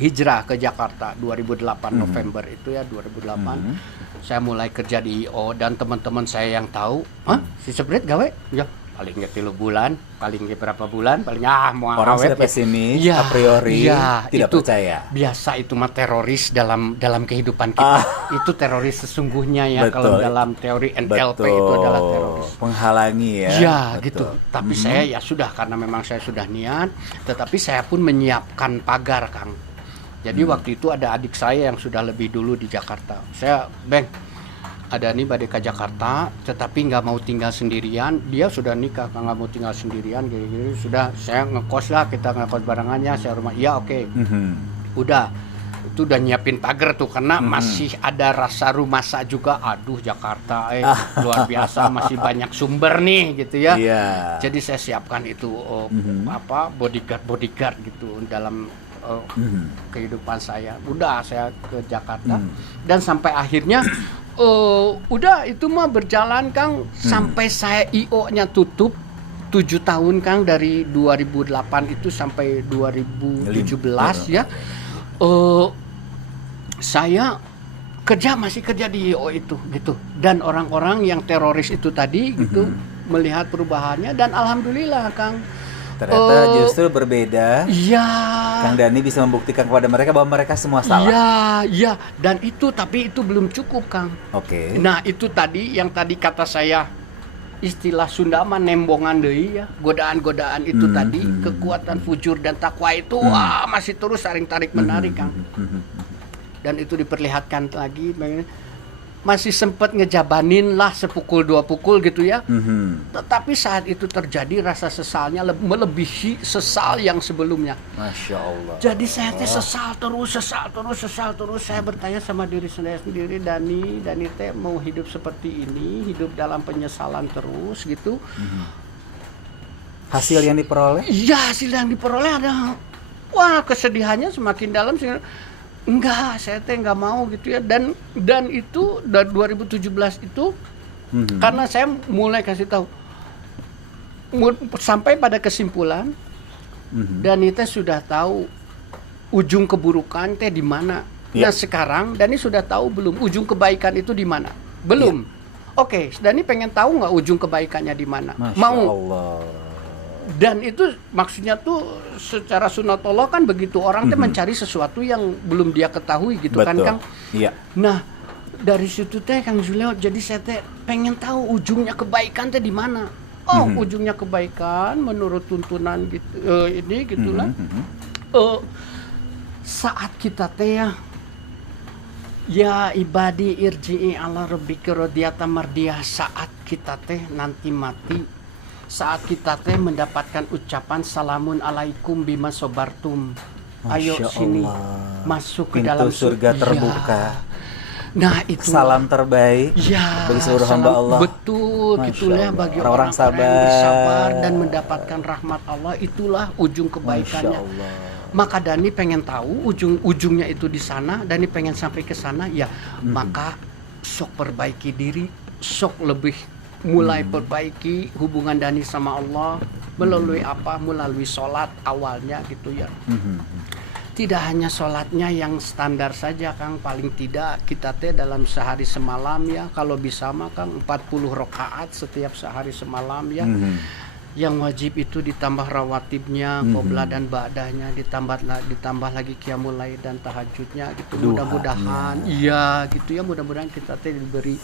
hijrah ke Jakarta 2008 November itu ya 2008. Saya mulai kerja di IO dan teman-teman saya yang tahu, si Seprit gawe? Ya paling nggak 3 bulan, paling nggak berapa bulan, paling mau orang sudah pesimis, a priori tidak itu, percaya. Biasa itu mah teroris dalam kehidupan kita. Itu teroris sesungguhnya ya. Kalau dalam teori NLP itu adalah teroris. Penghalangi ya. Ya gitu. Tapi saya ya sudah, karena memang saya sudah niat, tetapi saya pun menyiapkan pagar Kang. Jadi waktu itu ada adik saya yang sudah lebih dulu di Jakarta. Saya, ada nih badai ke Jakarta, tetapi nggak mau tinggal sendirian. Dia sudah nikah, nggak mau tinggal sendirian, gini-gini. Sudah, saya ngekos lah, kita ngekos barengannya, saya rumah. Iya oke. Udah, itu udah nyiapin pagar tuh, karena masih ada rasa rumasa juga. Aduh Jakarta, luar biasa, masih banyak sumber nih, gitu ya. Jadi saya siapkan itu bodyguard gitu dalam kehidupan saya. Udah, saya ke Jakarta dan sampai akhirnya. Udah itu mah berjalan Kang sampai saya IO-nya tutup 7 tahun Kang, dari 2008 itu sampai 2017 ya. Saya masih kerja di IO itu gitu. Dan orang-orang yang teroris itu tadi gitu melihat perubahannya, dan alhamdulillah Kang. Ternyata justru berbeda. Iya. Kang Dani bisa membuktikan kepada mereka bahwa mereka semua salah. Iya. Dan itu, tapi itu belum cukup, Kang. Oke. Nah, itu tadi yang tadi kata saya, istilah Sunda mah nembongan deui ya. Godaan-godaan itu tadi, kekuatan fujur dan takwa itu wah masih terus saling tarik menarik, Kang. Dan itu diperlihatkan lagi, masih sempat ngejabanin lah sepukul dua pukul gitu ya. Tetapi saat itu terjadi rasa sesalnya melebihi sesal yang sebelumnya. Masya Allah. Jadi saya teh sesal terus. Saya bertanya sama diri saya sendiri, Dani teh mau hidup seperti ini, hidup dalam penyesalan terus gitu. Hasil yang diperoleh? Iya, hasil yang diperoleh ada. Wah, kesedihannya semakin dalam. Enggak, saya teh enggak mau gitu ya. Dan itu dari 2017 itu karena saya mulai kasih tahu sampai pada kesimpulan Dani teh sudah tahu ujung keburukan teh di mana. Nah, sekarang Dani sudah tahu belum ujung kebaikan itu di mana? Belum. Oke, Dani pengen tahu nggak ujung kebaikannya di mana? Mau. Allah. Dan itu maksudnya tuh secara sunatullah kan begitu orang teh mencari sesuatu yang belum dia ketahui gitu. Betul. Kan Kang. Iya. Nah, dari situ teh Kang Zuleo, jadi saya teh pengen tahu ujungnya kebaikan teh di mana. Ujungnya kebaikan menurut tuntunan gitu ini gitulah. Saat kita teh ya ibadi irji'i ala rabbika radiyatan mardiyah, saat kita teh nanti mati, saat kita teh mendapatkan ucapan salamun alaikum bima sobartum. Ayo sini masuk ke pintu dalam surga terbuka. Nah, itu salam terbaik bagi seluruh hamba Allah. Betul, itulah bagi orang-orang yang bersabar dan mendapatkan rahmat Allah, itulah ujung kebaikannya. Maka Dani pengen tahu ujungnya itu di sana, Dani pengen sampai ke sana ya. Maka sok perbaiki diri, sok lebih mulai perbaiki hubungan Dani sama Allah melalui apa? Melalui sholat awalnya gitu ya. Tidak hanya sholatnya yang standar saja Kang, paling tidak kita teh dalam sehari semalam ya, kalau bisa mah Kang 40 rakaat setiap sehari semalam ya. Yang wajib itu ditambah rawatibnya, qobla dan ba'dahnya, ditambah lagi qiyamul lail dan tahajudnya gitu. Mudah-mudahan iya gitu ya, mudah-mudahan kita teh diberi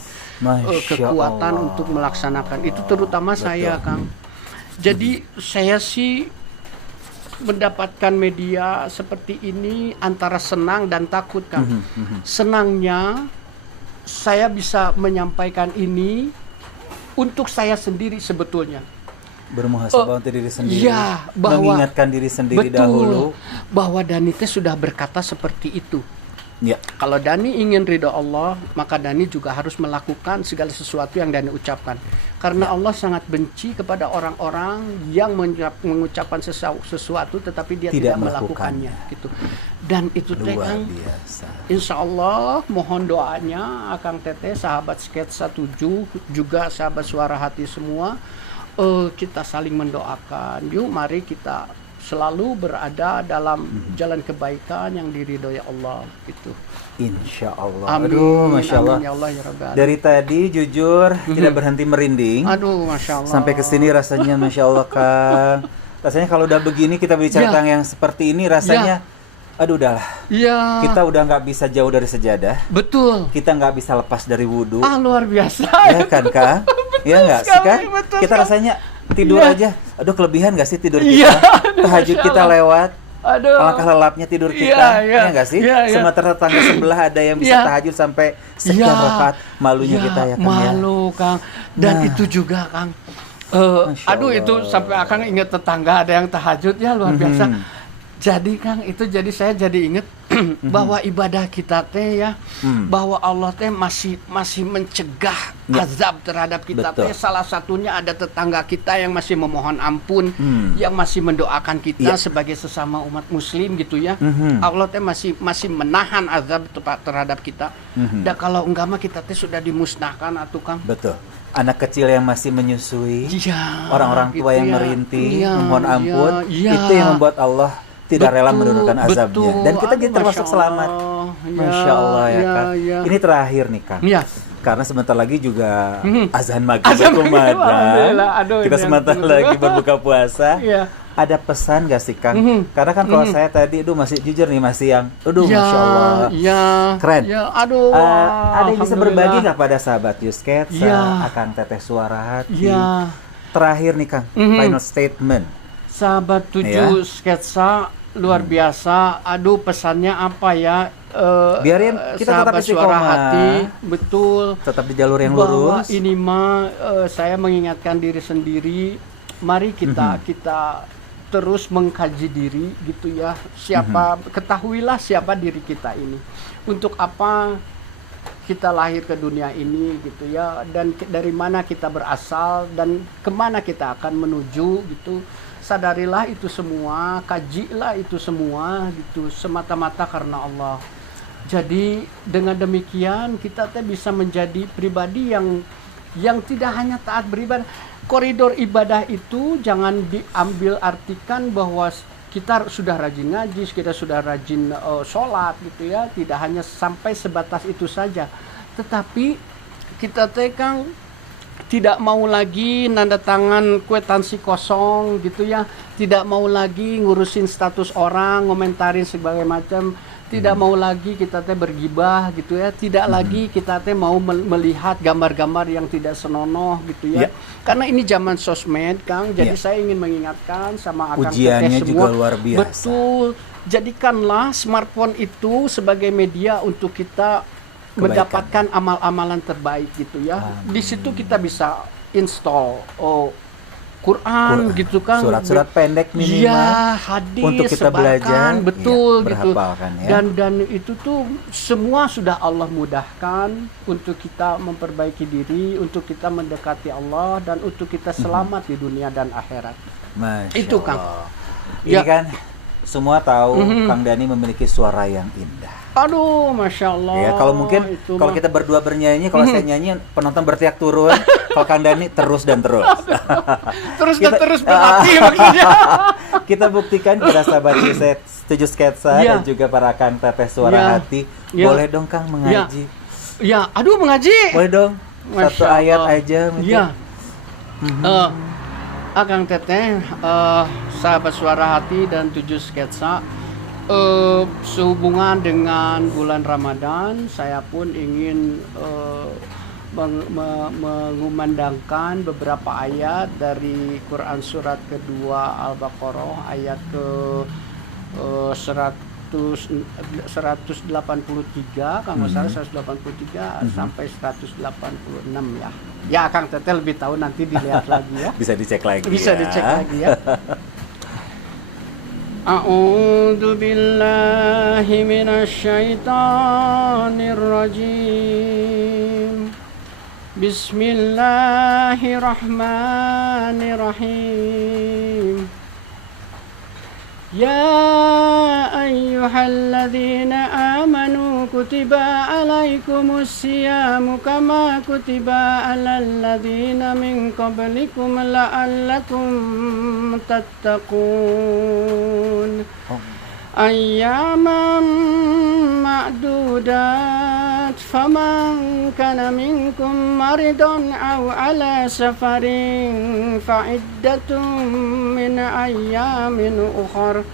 kekuatan untuk melaksanakan itu, terutama saya Kang. Jadi saya sih mendapatkan media seperti ini antara senang dan takut Kang. Senangnya saya bisa menyampaikan ini untuk saya sendiri sebetulnya. Bermuhasabah untuk diri sendiri, ya, mengingatkan diri sendiri dahulu bahwa Dani teh sudah berkata seperti itu. Ya. Kalau Dani ingin ridho Allah, maka Dani juga harus melakukan segala sesuatu yang Dani ucapkan. Karena Allah sangat benci kepada orang-orang yang mengucapkan sesuatu tetapi dia tidak melakukannya gitu. Dan itu teh Kang, insya Allah mohon doanya Akang Teteh, sahabat sketsa 7, juga sahabat suara hati semua. Kita saling mendoakan. Yuk mari kita selalu berada dalam jalan kebaikan yang diridhoi Allah gitu. Insya Allah. Amin. Aduh, Masya Allah. Amin, ya Allah ya Rabbal. Dari tadi jujur tidak berhenti merinding. Aduh, Masya Allah. Sampai ke sini rasanya Masya Allah Kang. Rasanya kalau udah begini kita bicara tentang yang seperti ini rasanya aduh udahlah. Iya. Kita udah nggak bisa jauh dari sejadah. Betul. Kita nggak bisa lepas dari wudhu. Luar biasa. Ya kan Kang? Iya nggak sih kan? Kita rasanya tidur aja. Aduh kelebihan nggak sih tidur kita? Tahajud kita lewat. Aduh. Alangkah lelapnya tidur kita. Iya nggak sih? Sama tetangga sebelah ada yang bisa tahajud sampai sekian rakaat. Malunya kita ya Kang. Malu Kang. Dan itu juga Kang. Aduh itu sampai Akang ingat tetangga ada yang tahajud ya luar biasa. Jadi Kang, itu jadi saya jadi ingat bahwa ibadah kita teh ya, bahwa Allah teh masih mencegah azab terhadap kita teh. Salah satunya ada tetangga kita yang masih memohon ampun, yang masih mendoakan kita sebagai sesama umat muslim gitu ya. Allah teh masih menahan azab terhadap kita. Dan kalau enggak mah kita teh sudah dimusnahkan atuh Kang. Betul. Anak kecil yang masih menyusui, orang-orang tua yang merintih, memohon ampun, itu yang membuat Allah tidak rela Betul, menurunkan azabnya. betul. Dan kita jadi Aduh, termasuk Masya selamat. Allah. Masya Allah ya, ya, Kang. ya. Ini terakhir nih, Kang. Ya. Karena sebentar lagi juga azan maghrib Azan maghrib, berkumandang. alhamdulillah. Aduh, Kita ini sebentar yang lagi berbuka puasa. Iya. Ada pesan gak sih, Kang? Karena kan kalau saya tadi, masih jujur nih, masih yang, Ya, Masya Allah. ya, Keren. ya, aduh. Ada yang bisa berbagi alhamdulillah. nggak pada sahabat Yusketsa, Ya. Akang Teteh Suara Hati? Ya. Terakhir nih, Kang, final statement. Sahabat 7 sketsa luar biasa. Aduh, pesannya apa ya? Biarin kita tetap sahabat suara istiqomah. hati, betul. Tetap di jalur yang Bahwa lurus. ini mah saya mengingatkan diri sendiri. Mari kita terus mengkaji diri gitu ya. Ketahuilah siapa diri kita ini. Untuk apa kita lahir ke dunia ini gitu ya, dan dari mana kita berasal dan kemana kita akan menuju gitu. Sadarilah itu semua, kajilah itu semua gitu, semata-mata karena Allah. Jadi dengan demikian kita bisa menjadi pribadi yang tidak hanya taat beribadah. Koridor ibadah itu jangan diambil artikan bahwa kita sudah rajin ngaji, kita sudah rajin sholat gitu ya. Tidak hanya sampai sebatas itu saja. Tetapi kita Kang tidak mau lagi nanda tangan kwitansi kosong gitu ya. Tidak mau lagi ngurusin status orang, ngomentarin segala macam. Tidak mau lagi kita bergibah gitu ya. Tidak lagi kita mau melihat gambar-gambar yang tidak senonoh gitu ya. Karena ini zaman sosmed, Kang. Jadi saya ingin mengingatkan sama Akang Ujiannya Teteh juga semua. luar biasa. Betul. Jadikanlah smartphone itu sebagai media untuk kita mendapatkan amal-amalan terbaik gitu ya. Di situ kita bisa install Quran gitu kan, surat-surat pendek minimal ya, hadis untuk kita belajar, betul gitu. Ya. Dan itu tuh semua sudah Allah mudahkan untuk kita memperbaiki diri, untuk kita mendekati Allah dan untuk kita selamat di dunia dan akhirat. Masya Itu, Kang. Allah. Ini Ya. kan semua tahu Kang Dhani memiliki suara yang indah. Aduh, Masya Allah. Ya, kalau mungkin itu kalau mah. kita berdua bernyanyi, kalau saya nyanyi penonton berteriak turun, kalau Kang Dhani terus dan terus. terus dan terus berlatih maksudnya. Kita buktikan kepada sahabat Tujuh Sketsa dan juga para Kang Teteh Suara Hati. Boleh dong Kang mengaji. Ya, aduh mengaji. Boleh dong. Satu Masya ayat Allah. aja. Iya. Akang Teteh, sahabat Suara Hati dan 7 Sketsa, sehubungan dengan bulan Ramadan, saya pun ingin mengumandangkan beberapa ayat dari Quran surat kedua Al-Baqarah ayat ke 183, kalau nggak salah 183 sampai 186 ya. Ya, Kang Teteh lebih tahu, nanti dilihat lagi ya. Bisa dicek lagi. Bisa ya. dicek lagi ya. A'udzu billahi minasy syaithanir rajim. Bismillahirrahmanirrahim. Ya ayyuhalladzina amanu kutiba alaikumus siyamu kama kutiba alal ladzina min qablikum la'allakum tattaqun. Ayyaman ma'dudat faman kana minkum maridan aw ala safarin fa'iddatun min ayyamin ukhar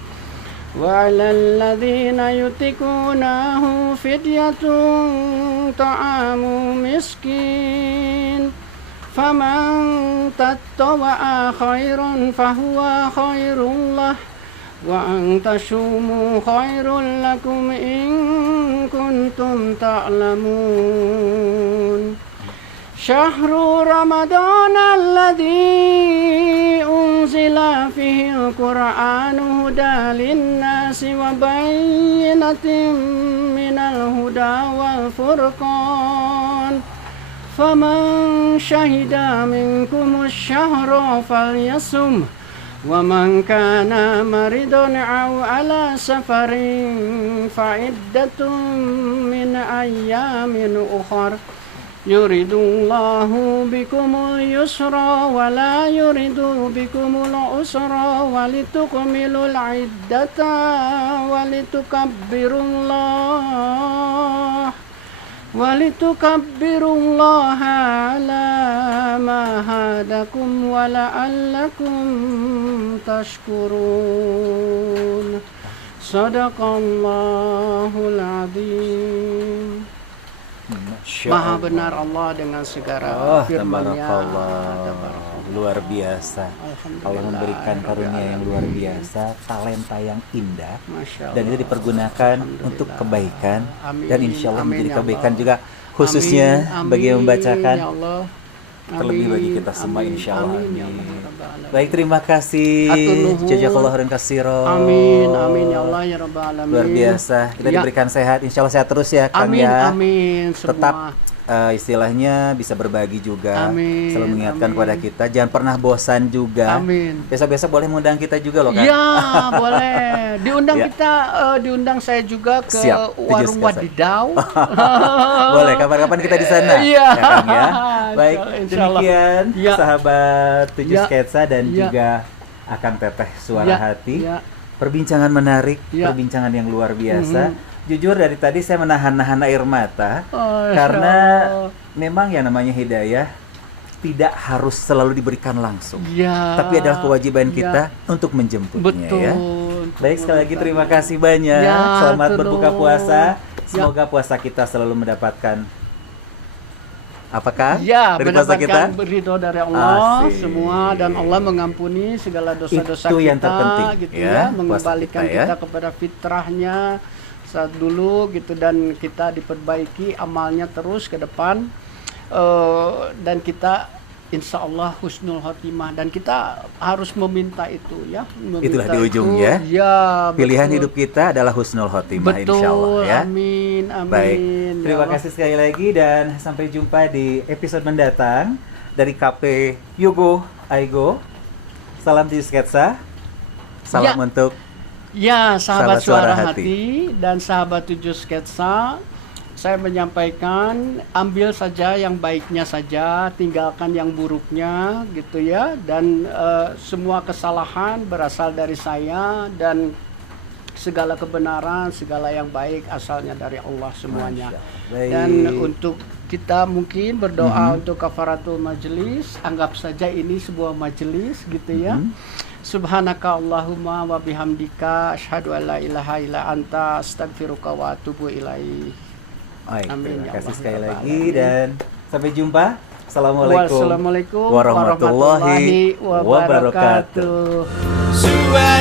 wa 'alal ladzina yutiqunahu fidyatun ta'amu miskin faman tattawa'a khairan fahuwa khairul lah wa an tasumu khairul lakum in kuntum ta'lamun. Syahru Ramadan alladzi unzila fihi al-Qur'anu hudan lin-nasi wa bayyinatin minal huda wal furqan. Faman syahida minkumus syahra falyasum. وَمَنْ كَانَ مَرِيضًا أَوْ عَلَى سَفَرٍ فَعِدَّةٌ مِنْ أَيَّامٍ أُخَرَ yuridullahu bikumul yusra wa la yuridu bikumul usra walitukmilul iddata walitukabbirullaha ala ma hadakum wa la'allakum tashkurun. Sadaqallahul azim. Maha benar Allah dengan segala firman-Nya. Luar biasa. Allah memberikan karunia yang luar biasa, talenta yang indah, dan itu dipergunakan untuk kebaikan. Dan insya Allah menjadi kebaikan juga, khususnya bagi yang membacakan, terlebih bagi kita semua insya Allah. Baik, terima kasih. Jazakallahu khairan katsiran. Amin, amin ya Allah ya rabbal alamin. Luar biasa. Kita diberikan sehat, insya Allah sehat terus ya Kang ya. Amin, semua. Tetap istilahnya bisa berbagi juga. Amin, selalu mengingatkan kepada kita, jangan pernah bosan juga. Amin. Besok-besok boleh mengundang kita juga loh Kang. Iya, boleh. Diundang Ya. kita, diundang saya juga ke Siap, warung Wadidau. Boleh, kapan-kapan kita di sana. Iya. Ya Kang ya. Baik, Insya Allah. demikian Ya. sahabat 7 Ya. sketsa dan Ya. juga Akang Teteh Suara Ya. Hati. Ya. Perbincangan menarik, Ya. perbincangan yang luar biasa. Jujur dari tadi saya menahan-nahan air mata Oh, karena Insya Allah. memang yang namanya hidayah tidak harus selalu diberikan langsung. Ya. Tapi adalah kewajiban Ya. kita untuk menjemputnya Betul. ya. Baik, sekali lagi terima kasih banyak. Ya, Selamat betul. berbuka puasa. Ya. Semoga puasa kita selalu mendapatkan apakah? Ya, dari puasa kita? mendapatkan ridho dari Allah Asik. semua, dan Allah mengampuni segala dosa-dosa Itu kita, yang terpenting, gitu ya, ya, puasa mengembalikan kita, ya. kita kepada fitrahnya saat dulu gitu, dan kita diperbaiki amalnya terus ke depan, dan kita insya Allah husnul khotimah, dan kita harus meminta itu ya. Itulah di ujung ya. Ya, Pilihan betul. hidup kita adalah husnul khotimah Betul, insya Allah ya. amin, amin. Baik, Ya terima Allah. kasih sekali lagi dan sampai jumpa di episode mendatang dari KP Yogo Aigo. Salam 7 sketsa. Salam Ya. untuk Ya, sahabat Sahabat Suara Suara Hati. Hati dan sahabat 7 sketsa, saya menyampaikan ambil saja yang baiknya saja, tinggalkan yang buruknya gitu ya, dan semua kesalahan berasal dari saya, dan segala kebenaran, segala yang baik asalnya dari Allah semuanya. Masya Allah. Dan Baik. untuk kita mungkin berdoa untuk kafaratul majelis, anggap saja ini sebuah majelis gitu ya. Subhanaka Allahumma wa bihamdika asyhadu an la ilaha illa anta astaghfiruka wa atubu ilaik. Baik, Amin, terima ya kasih Allah, sekali ya lagi Rabbal dan sampai jumpa. Assalamualaikum Wassalamualaikum warahmatullahi wabarakatuh. wabarakatuh.